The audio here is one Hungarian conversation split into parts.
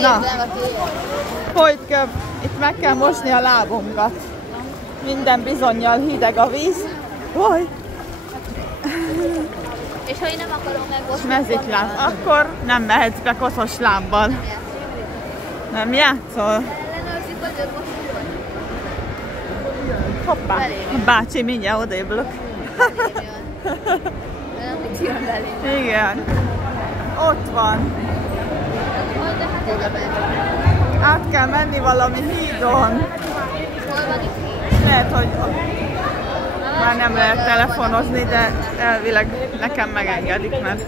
Na, hogy kell, itt meg kell mosni a lábunkat. Minden bizonnyal hideg a víz. Oj. És ha én nem akarom megmosni, Mezitláb. Akkor nem mehetsz be koszos lábbal. Nem játszol? ellenőrzik, hogy ők most úgy van. Hoppá, a bácsi mindjárt odéblök. De nem mit jön belém. Igen. Ott van. De hát ez a benne. Át kell menni valami hídon. Hol van itt híd? Lehet, hogy már nem lehet telefonozni, de elvileg nekem megengedik, mert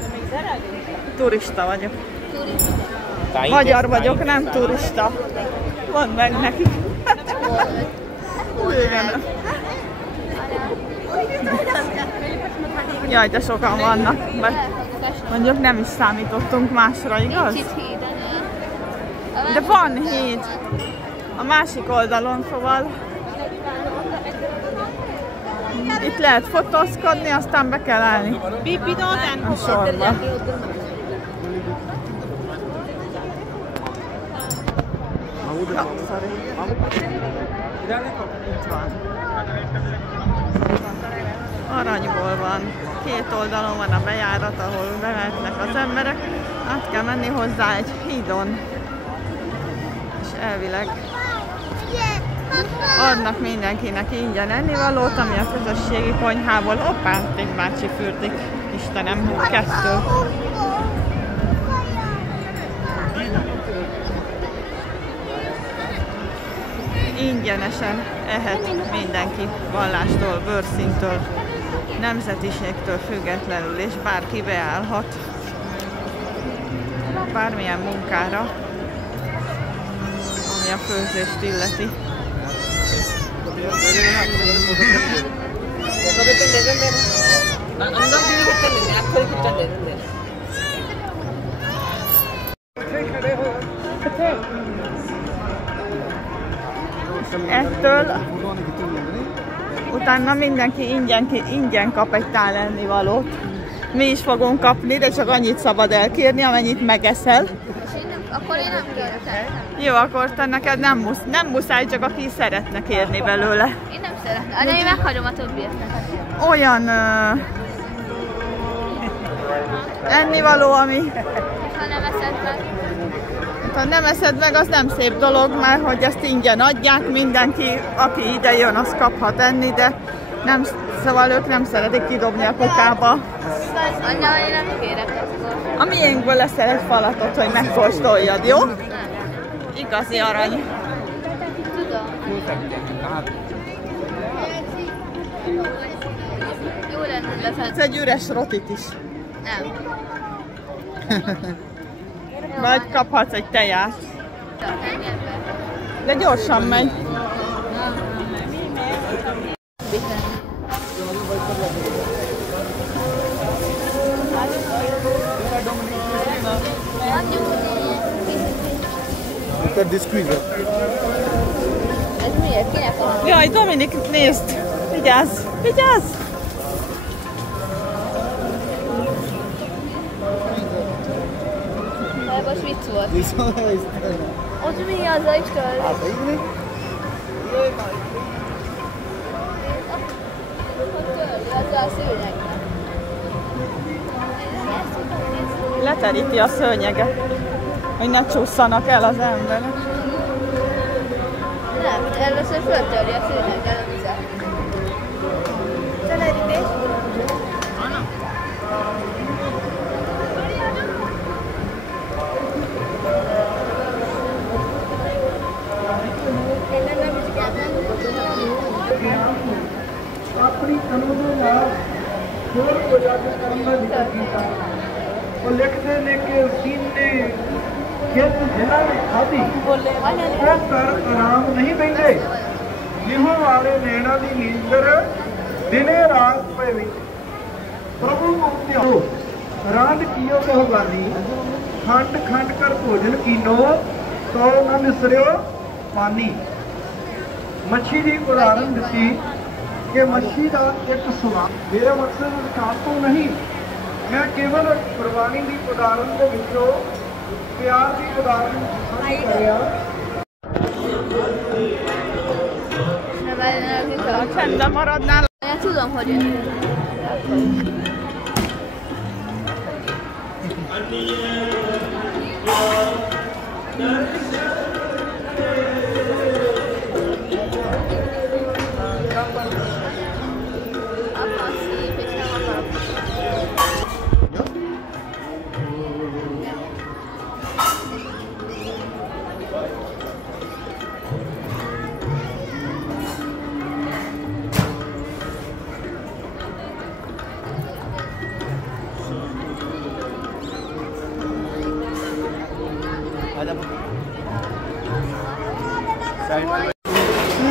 turista vagyok. Magyar vagyok, nem turista. Mondd meg nekik. Igen. Jaj, de sokan vannak. Mondjuk nem is számítottunk másra, igaz? Nincs itt híd, De van híd. A másik oldalon, szóval itt lehet fotózkodni, aztán be kell állni a sorba. Ja, sorry. Itt van. Aranyból van. Két oldalon van a bejárat, ahol bemehetnek az emberek. Át kell menni hozzá egy hídon. És elvileg adnak mindenkinek ingyen ennivalót, ami a közösségi konyhából. Hoppá, egy bácsi fürdik. Istenem, kettő. Ingyenesen ehet mindenki vallástól, bőrszintől, nemzetiségtől függetlenül, és bárki beállhat bármilyen munkára, ami a főzést illeti. Ettől utána mindenki ingyen kap egy tál ennivalót. Mi is fogunk kapni, de csak annyit szabad elkérni, amennyit megeszel. Akkor én nem kérek el. Jó, akkor te neked nem muszáj, csak aki szeretne kérni belőle. Én nem szeretem. De én meghagyom a többiet. Olyan ennivaló, ami... És ha nem eszed meg? Ha nem eszed meg, az nem szép dolog, mert hogy ezt ingyen adják, mindenki, aki ide jön, az kaphat enni, de nem, szóval ők nem szeretik kidobni a kukába. Anya, én nem kérek akkor. A miénkből leszel egy falatot, hogy megkóstoljad, jó? Nem. Igazi arany. Tudom. Jó lenne lefed. Ez egy üres rotit is. Nem. Vagy kaphatsz egy teját. De gyorsan megy. Ez miért? Kinek van? Jaj, Dominik, nézd! Vigyázz! Vigyázz! Most vicc volt. Ott mi az a Isten? Azzal a szőnyegnek. Leteríti a szőnyeget, hogy ne csúszanak el az emberek. Nem, először föltörli a szőnyeggel a vizet. Telerítés? अपनी कानूनों जोर को जाकर करना जीता और लिखते लेके उसीन ने खेत जिला ने खादी वो कर आराम नहीं देंगे जिहों वाले नैना दी नींदर दिने रात पे भी प्रभु मुक्ति हो रात कियो कहो गाली खंड खंड कर भोजन कीनो तो न मिसरियो पानी मच्छी की उदाहरण दी कि मच्छी का एक सुना मेरा मकसद विकास तो नहीं मैं केवल गुरबाणी की उदाहरण के विचों प्यार की उदाहरण Csendben maradnál. Én tudom, hogy apa szép, és nem akarok.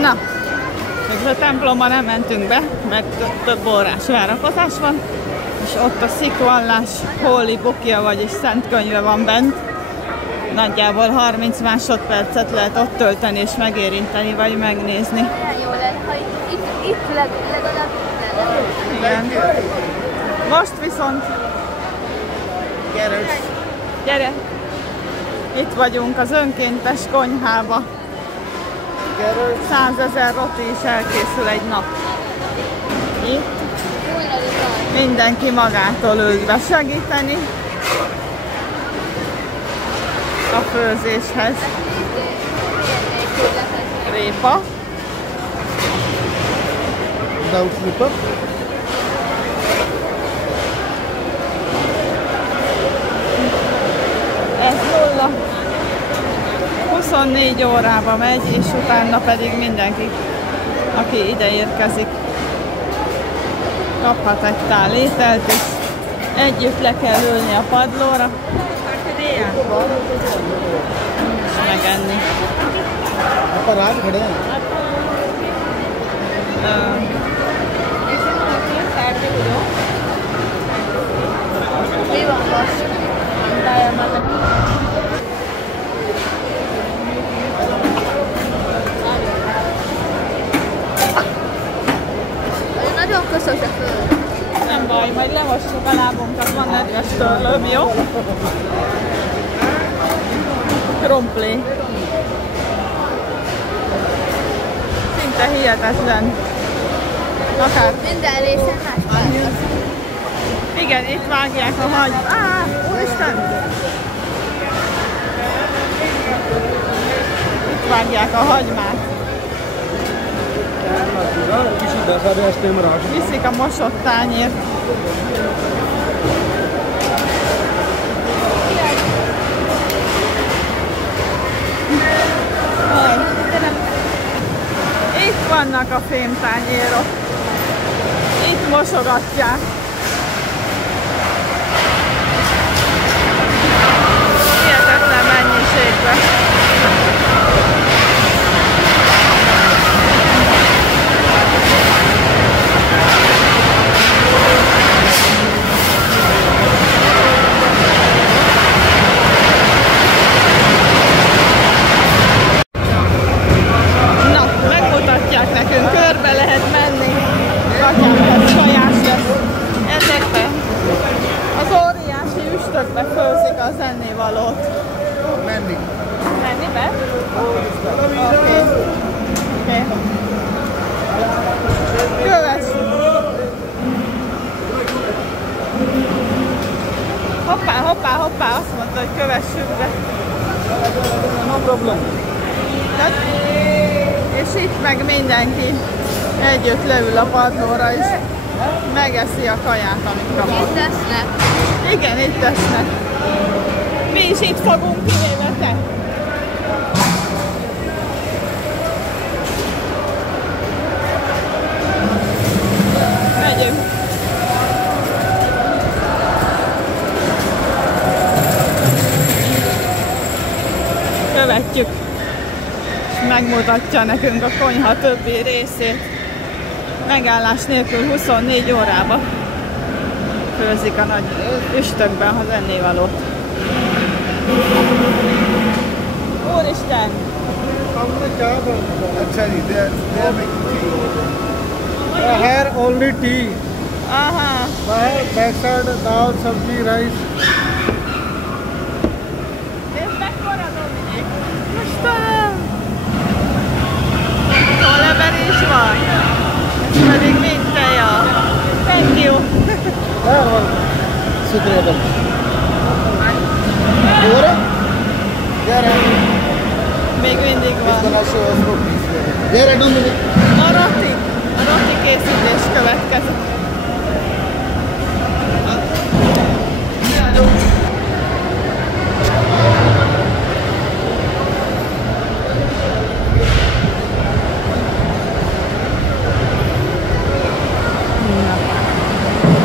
Na, a templomban nem mentünk be, mert több órás várakozás van, és ott a szikvallás Holy Bookja, vagyis Szent Könyve van bent. Nagyjából 30 másodpercet lehet ott tölteni és megérinteni, vagy megnézni. Olyan jó lenne, ha itt legalább lenne. Igen. Most viszont... Gyere! Itt vagyunk az önkéntes konyhába. 100 000 roti is elkészül egy nap. Itt mindenki magától ült be segíteni a főzéshez. Répa. Ez 24 órába megy, és utána pedig mindenki, aki ide érkezik, kaphat egy tál ételt, és együtt le kell ülni a padlóra, és megenni. Mi van most? Nagyon köszönöm a föld. Nem baj, majd lemossuk a lábunkat, van nedves törlőm, jó? Krumpli. Szinte hihetetlen. Akár... Minden részen más. Igen, itt vágják a hagy. Úristen! Itt vágják a hagymát. Viszik a mosott tányért. Itt vannak a fémtányérok. Itt mosogatják. Hihetetlen mennyiségben. Nekünk körbe lehet menni, atyámhoz saját lesz. Ezekben az óriási üstökbe főzik az ennivalót. Menni. Menni be? Oké. Kövess! Hoppá, azt mondta, hogy kövessük be. No problem. És itt meg mindenki együtt leül a padlóra, és megeszi a kaját, amit kapott. Itt esznek. Igen, itt esznek. Mi is itt fogunk, kivéve te. Megyünk. Követjük. Megmutatja nekünk a konyha többi részét. Megállás nélkül 24 órába főzik a nagy üstökben az ennivalót. Úristen! Here only tea. Aha! Backside dal, sabzi, rice. Szükségem. Jóra? Gyere! Még mindig van. Gyere, Dominik! A roti készítés következik.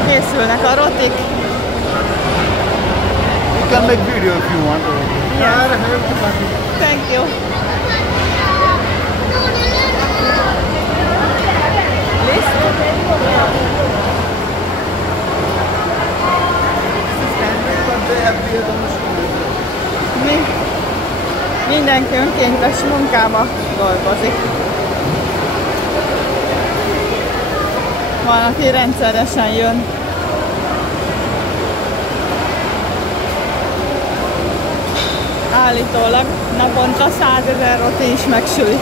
Készülnek a rotik. You can make video if you want. Yeah. Thank you. List? Mindenki önkéntes munkába dolgozik. Van, aki rendszeresen jön. Állítólag naponta 100 000 roti is megsülik.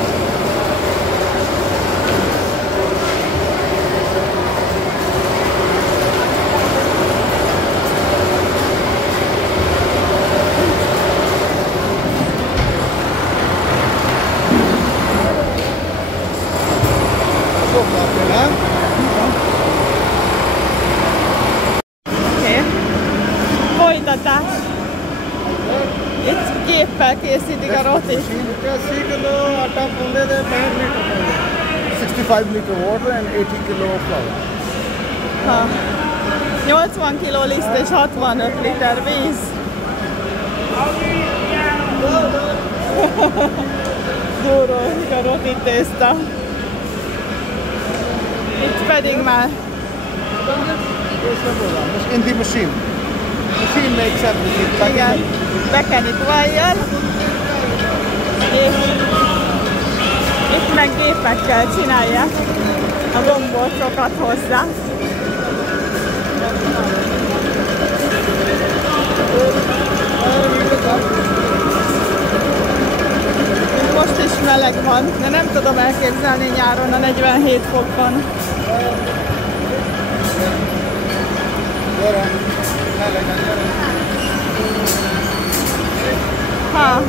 Oké. Folytatás. Itt géppel készítik a rotit. 65 liter water and 80 kilo flour. Ha. 80 kg liszt és 65 liter víz. Durrózik a roti tészta. Itt pedig már In the machine. Machine makes everything. igen, bekenik vajjal, és itt meg gépekkel csinálják a gombócokat hozzá. Most is meleg van, de nem tudom elképzelni nyáron a 47 fokban. Ha.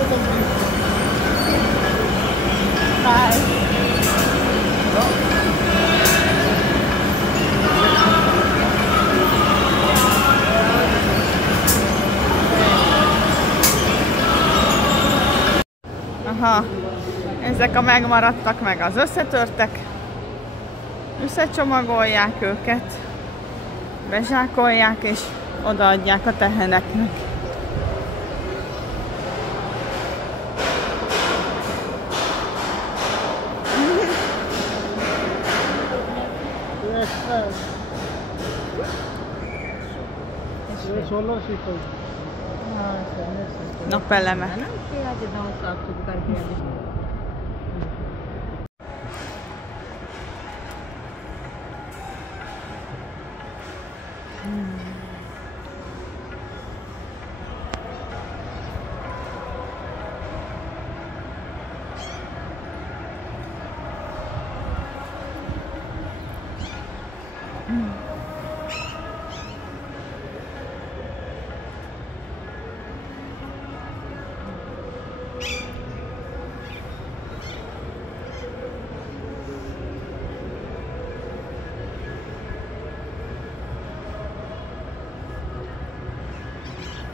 Bye. Aha, ezek a megmaradtak meg az összetörtek, összecsomagolják őket, bezsákolják és odaadják a teheneknek. Napeleme.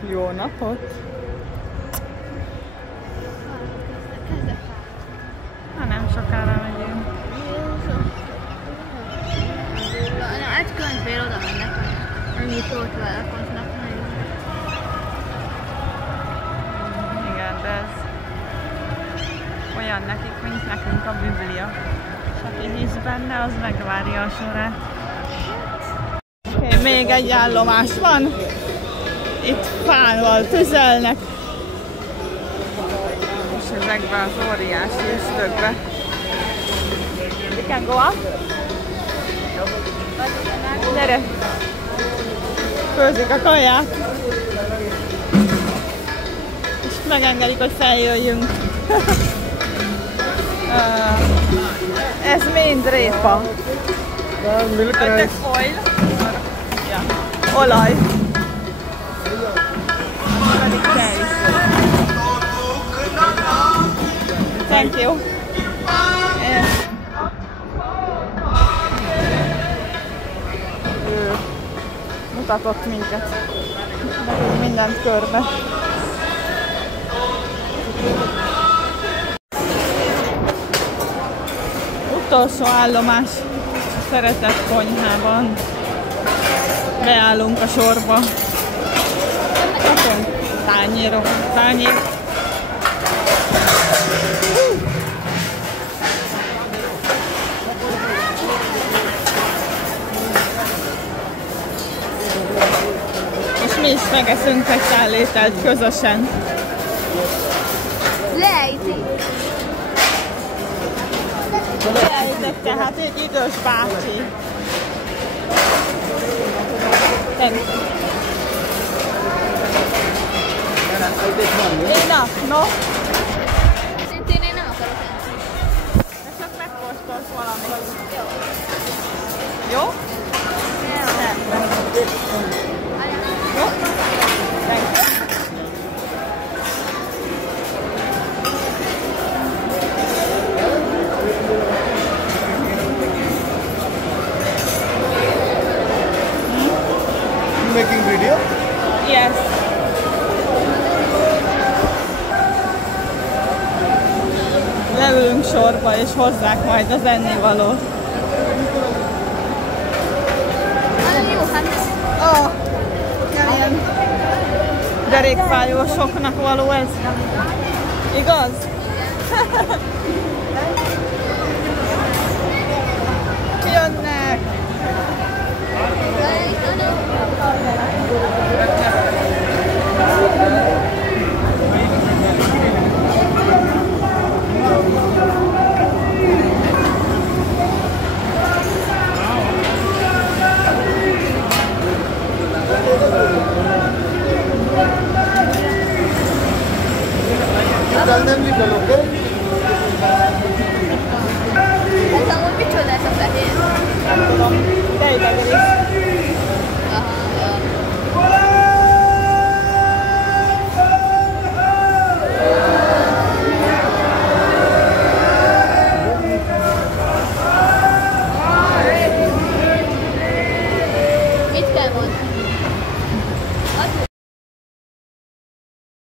Jó napot! Ha nem sokára megyünk. Egy könyvfél oda mennek, annyit ott vele konznak. Igen, de ez olyan nekik, mint nekünk a Biblia. És aki hisz benne, az megvárja a sorát. Okay, még egy állomás van. Itt fával tüzelnek. És ezekben az óriási üstökbe. You can go up? Gyere! Főzik a kaját. És megengedik, hogy feljöjjünk. Ez mind répa. Milk Foil. Ja. Olaj. Pedig kell is. Thank you. Ő mutatott minket. Megint mindent körbe. Utolsó állomás a Szeretett Konyhában. Beállunk a sorba. Kapunk tányér. És mi is megeszünk egy szál ételt közösen. Leejtette, hát egy idős bácsi. Léna, no? Szintén én nem akarok enni. De csak megkóstolsz valamit. Jó? Jó? Nem. Jó? Thank you. Making video? Yes. Leülünk sorba és hozzák majd az ennivalót. Oh, ilyen derékfájósoknak való ez. Igaz? Jönnek! Tell them little, okay? Ez amúgy micsoda ez a fehér? Nem tudom, de idegelis.